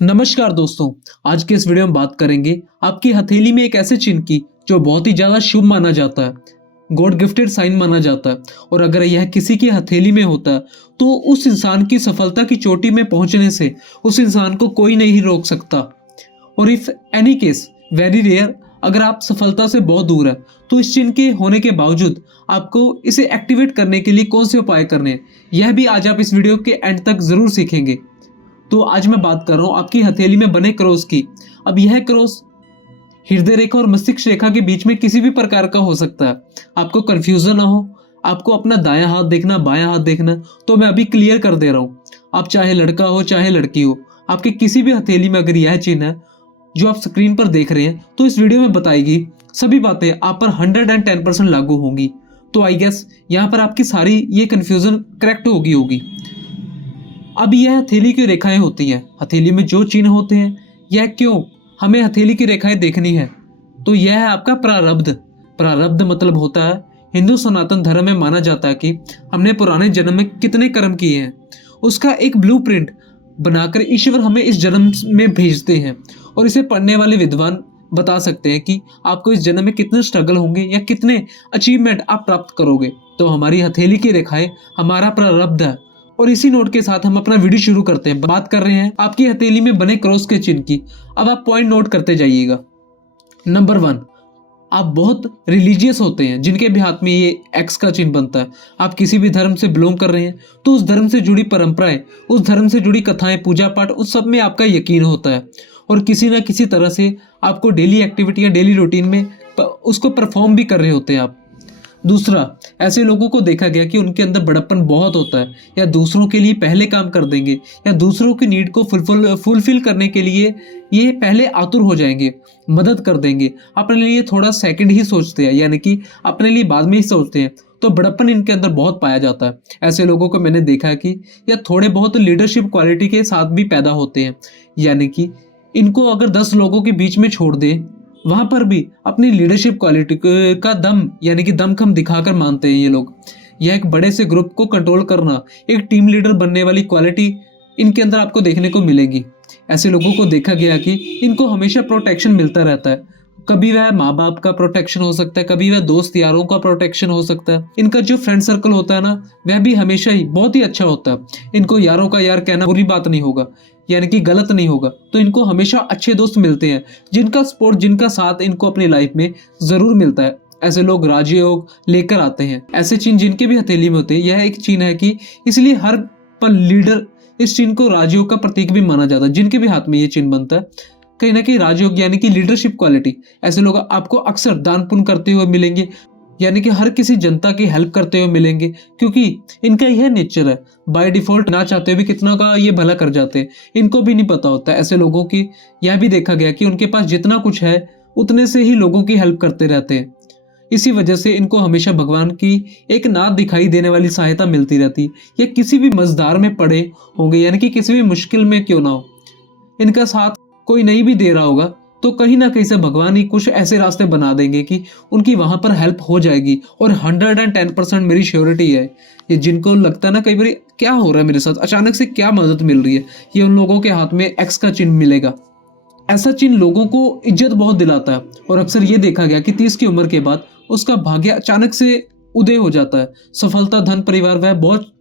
नमस्कार दोस्तों। आज के इस वीडियो में बात करेंगे आपकी हथेली में एक ऐसे चिन्ह की जो बहुत ही ज्यादा शुभ माना जाता है, गॉड गिफ्टेड साइन माना जाता है। और अगर यह किसी की हथेली में होता है तो उस इंसान की सफलता की चोटी में पहुंचने से उस इंसान को कोई नहीं रोक सकता। और if any case very rare, अगर आप सफलता से बहुत दूर है तो इस चिन्ह के होने के बावजूद आपको इसे एक्टिवेट करने के लिए कौन से उपाय करने हैं, यह भी आज आप इस वीडियो के एंड तक जरूर सीखेंगे। तो आज मैं बात कर रहा हूं आपकी हथेली में बने क्रॉस की। अब यह क्रॉस हृदय रेखा और मस्तिष्क रेखा के बीच में किसी भी प्रकार का हो सकता है। आपको कंफ्यूजन ना हो, आपको अपना दायां हाथ देखना बायां हाथ देखना, तो मैं अभी क्लियर कर दे रहा हूं। आप चाहे लड़का हो चाहे लड़की हो, आपके किसी भी हथेली में अगर यह चिन्ह है जो आप स्क्रीन पर देख रहे हैं तो इस वीडियो में बताएगी सभी बातें आप पर 110% लागू होंगी। तो आई गेस यहाँ पर आपकी सारी ये कंफ्यूजन करेक्ट होगी। अब यह हथेली की रेखाएं होती हैं, हथेली में जो चिन्ह होते हैं, यह क्यों हमें हथेली की रेखाएं देखनी है, तो यह है आपका प्रारब्ध। प्रारब्ध मतलब होता है, हिंदू सनातन धर्म में माना जाता है कि हमने पुराने जन्म में कितने कर्म किए हैं, उसका एक ब्लूप्रिंट बनाकर ईश्वर हमें इस जन्म में भेजते हैं। और इसे पढ़ने वाले विद्वान बता सकते हैं कि आपको इस जन्म में कितने स्ट्रगल होंगे या कितने अचीवमेंट आप प्राप्त करोगे। तो हमारी हथेली की रेखाएं हमारा प्रारब्ध है। और इसी नोट के साथ हम अपना वीडियो शुरू करते हैं। बात कर रहे हैं आपकी हथेली में बने क्रॉस के चिन्ह की। अब आप पॉइंट नोट करते जाइएगा। नंबर 1, आप बहुत रिलीजियस होते हैं जिनके भी हाथ में ये एक्स का चिन्ह बनता है। आप किसी भी धर्म से बिलोंग कर रहे हैं तो उस धर्म से जुड़ी परंपराएं, उस धर्म से जुड़ी कथाएं, पूजा पाठ, उस सब में आपका यकीन होता है। और किसी ना किसी तरह से आपको डेली एक्टिविटी या डेली रूटीन में उसको परफॉर्म भी कर रहे होते हैं आप। दूसरा, ऐसे लोगों को देखा गया कि उनके अंदर बड़प्पन बहुत होता है, या दूसरों के लिए पहले काम कर देंगे, या दूसरों की नीड को फुलफिल करने के लिए ये पहले आतुर हो जाएंगे, मदद कर देंगे। अपने लिए थोड़ा सेकंड ही सोचते हैं, यानी कि अपने लिए बाद में ही सोचते हैं। तो बड़प्पन इनके अंदर बहुत पाया जाता है। ऐसे लोगों को मैंने देखा है कि या थोड़े बहुत लीडरशिप क्वालिटी के साथ भी पैदा होते हैं, यानी कि इनको अगर 10 लोगों के बीच में छोड़ दें, वहां पर भी अपनी लीडरशिप क्वालिटी का दम यानी कि दमखम दिखाकर मानते हैं ये लोग। यह एक बड़े से ग्रुप को कंट्रोल करना, एक टीम लीडर बनने वाली क्वालिटी इनके अंदर आपको देखने को मिलेगी। ऐसे लोगों को देखा गया कि इनको हमेशा प्रोटेक्शन मिलता रहता है। कभी वह माँ बाप का प्रोटेक्शन हो सकता है, कभी वह दोस्त यारों का प्रोटेक्शन हो सकता है। इनका जो फ्रेंड सर्कल होता है ना, वह भी हमेशा ही बहुत ही अच्छा होता है। इनको यारों का यार कहना बुरी बात नहीं होगा, यानी कि गलत नहीं होगा। तो इनको हमेशा अच्छे दोस्त मिलते हैं जिनका सपोर्ट, जिनका साथ इनको अपनी लाइफ में जरूर मिलता है। ऐसे लोग राजयोग लेकर आते हैं। ऐसे चिन्ह जिनके भी हथेली में होते हैं, यह एक चिन्ह है कि इसलिए हर पल लीडर, इस चिन्ह को राजयोग का प्रतीक भी माना जाता है। जिनके भी हाथ में ये चिन्ह बनता है, कहीं ना कहीं राजयोग यानी कि लीडरशिप क्वालिटी। ऐसे लोग आपको अक्सर दान पुण्य करते हुए मिलेंगे, यानी कि हर किसी जनता की हेल्प करते हुए मिलेंगे, क्योंकि इनका यह नेचर है। बाय डिफॉल्ट ना चाहते हुए भी कितना का ये भला कर जाते हैं, इनको भी नहीं पता होता। ऐसे लोगों की यह भी देखा गया कि उनके पास जितना कुछ है उतने से ही लोगों की हेल्प करते रहते हैं। इसी वजह से इनको हमेशा भगवान की एक ना दिखाई देने वाली सहायता मिलती रहती। या किसी भी मजदार में पड़े होंगे, यानी कि किसी भी मुश्किल में क्यों ना हो, इनका साथ कोई नहीं भी दे रहा होगा तो कहीं ना कहीं से भगवान ही कुछ ऐसे रास्ते बना देंगे कि उनकी वहां पर हेल्प हो जाएगी। और 110% मेरी श्योरिटी है, ये जिनको लगता है ना कई बार क्या हो रहा है मेरे साथ, अचानक से क्या मदद मिल रही है, ये उन लोगों के हाथ में एक्स का चिन्ह मिलेगा। ऐसा चिन्ह लोगों को इज्जत बहुत दिलाता है। और अक्सर ये देखा गया कि 30 की उम्र के बाद उसका भाग्य अचानक से उदय हो जाता है। सफलता, धन, परिवार, वह बहुत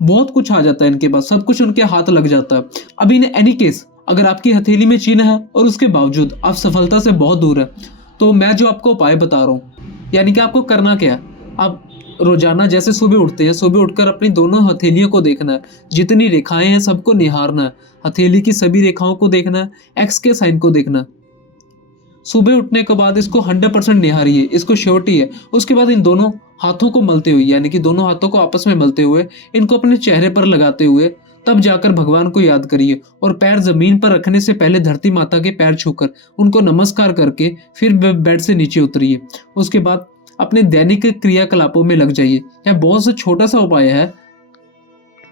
बहुत कुछ आ जाता है इनके पास, सब कुछ उनके हाथ लग जाता है। अब इन एनी केस, अगर आपकी हथेली में चिन्ह है और उसके बावजूद आप सफलता से बहुत दूर है, तो मैं जो आपको उपाय बता रहा हूँ, यानी कि आपको करना क्या है, आप रोजाना जैसे सुबह उठते हैं, सुबह उठकर अपनी दोनों हथेलियों को देखना है, जितनी रेखाएं हैं सबको निहारना है, हथेली की सभी रेखाओं को देखना है, एक्स के साइन को देखना है। सुबह उठने के बाद इसको 100% निहारिए, इसको श्योरिटी है। उसके बाद इन दोनों हाथों को मलते हुए, यानी कि दोनों हाथों को आपस में मलते हुए, इनको अपने चेहरे पर लगाते हुए तब जाकर भगवान को याद करिए। और पैर जमीन पर रखने से पहले धरती माता के पैर छूकर उनको नमस्कार करके फिर बेड से नीचे उतरिए। उसके बाद अपने दैनिक क्रियाकलापों में लग जाइए। यह बहुत सा छोटा सा उपाय है,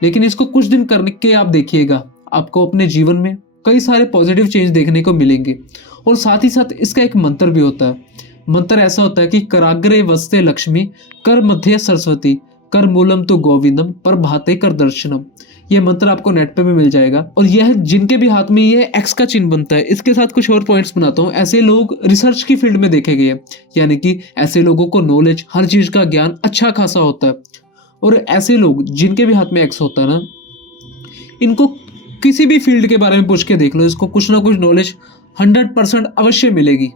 लेकिन इसको कुछ दिन करके आप देखिएगा, आपको अपने जीवन में कई सारे पॉजिटिव चेंज देखने को मिलेंगे। और साथ ही साथ इसका एक मंत्र भी होता है। मंत्र ऐसा होता है कि कराग्रे वस्ते लक्ष्मी, कर मध्य सरस्वती, कर मूलम तो गोविंदम, पर भाते कर दर्शनम। ये मंत्र आपको नेट पे भी मिल जाएगा। और यह जिनके भी हाथ में ये एक्स का चिन्ह बनता है, इसके साथ कुछ और पॉइंट्स बनाता हूँ। ऐसे लोग रिसर्च की फील्ड में देखे गए हैं, यानी कि ऐसे लोगों को नॉलेज, हर चीज का ज्ञान अच्छा खासा होता है। और ऐसे लोग जिनके भी हाथ में एक्स होता है ना, इनको किसी भी फील्ड के बारे में पूछ के देख लो, इसको कुछ ना कुछ नॉलेज 100% अवश्य मिलेगी।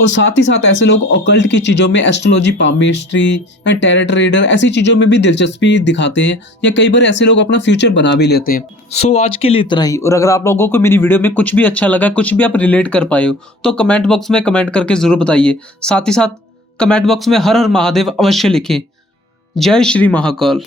और साथ ही साथ ऐसे लोग ऑकल्ट की चीज़ों में, एस्ट्रोलॉजी, पामिस्ट्री या टैरेट रीडर, ऐसी चीज़ों में भी दिलचस्पी दिखाते हैं, या कई बार ऐसे लोग अपना फ्यूचर बना भी लेते हैं। सो आज के लिए इतना ही। और अगर आप लोगों को मेरी वीडियो में कुछ भी अच्छा लगा, कुछ भी आप रिलेट कर पाए हो, तो कमेंट बॉक्स में कमेंट करके जरूर बताइए। साथ ही साथ कमेंट बॉक्स में हर हर महादेव अवश्य लिखें। जय श्री महाकाल।